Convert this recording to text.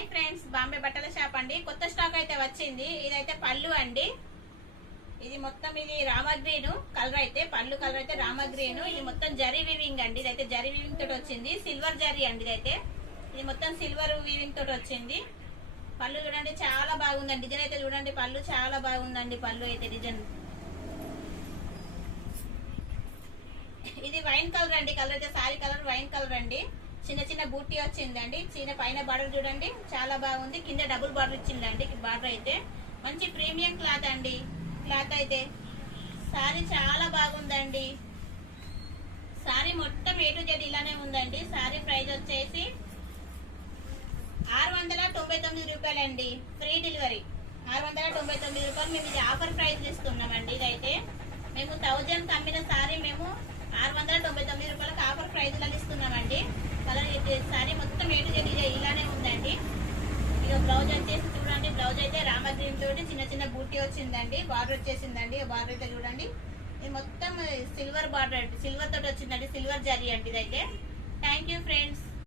Hi friends, Bombay బట్టల shop అండి. కొత్త స్టాక్ అయితే వచ్చింది. ఇదైతే పళ్ళు అండి. ఇది మొత్తం ఇది రామా గ్రీన్ కలర్ అయితే, పళ్ళు కలర్ అయితే రామా గ్రీన్. ఇది మొత్తం జరీ వీవింగ్ అండి. ఇదైతే జరీ వీవింగ్ తోటి వచ్చింది. సిల్వర్ జరీ అండి. ఇదైతే ఇది మొత్తం సిల్వర్ వీవింగ్ తోటి వచ్చింది. పళ్ళు చూడండి చాలా బాగుందండి. డిజైన్ అయితే చూడండి, పళ్ళు చాలా బాగుందండి. పళ్ళు అయితే డిజైన్ ఇది వైన్ కలర్ అండి. కలర్ అయితే సారీ కలర్ వైన్ కలర్ అండి. చిన్న చిన్న బూటీ వచ్చిందండి. చిన్న పైన బార్డర్ చూడండి చాలా బాగుంది. కింద డబుల్ బార్డర్ ఇచ్చిందండి. బార్డర్ అయితే మంచి ప్రీమియం క్లాత్ అండి. క్లాత్ అయితే సారీ చాలా బాగుందండి. సారీ మొత్తం ఏ టు జెడ్ ఇలానే ఉందండి. సారీ ప్రైస్ వచ్చేసి 699 రూపాయలండి. ఫ్రీ డెలివరీ 699 రూపాయలు. మేము ఇది ఆఫర్ ప్రైస్ ఇస్తున్నామండి. ఇదైతే మేము 1000 అమ్మిన సారీ మేము 699 రూపాయలకు ఆఫర్ ప్రైజ్ లలో ఇస్తున్నామండి. కలర్ సారీ మొత్తం ఏ టు జెడ్ ఇలానే ఉందండి. ఇక బ్లౌజ్ వచ్చేసి చూడండి, బ్లౌజ్ అయితే రామా గ్రీన్ తోటి చిన్న చిన్న బూటీ వచ్చిందండి. బార్డర్ వచ్చేసిందండి. బార్డర్ అయితే చూడండి, ఇది మొత్తం సిల్వర్ బార్డర్, సిల్వర్ తోటి వచ్చిందండి. సిల్వర్ జరీ అండి ఇదైతే. Thank you friends.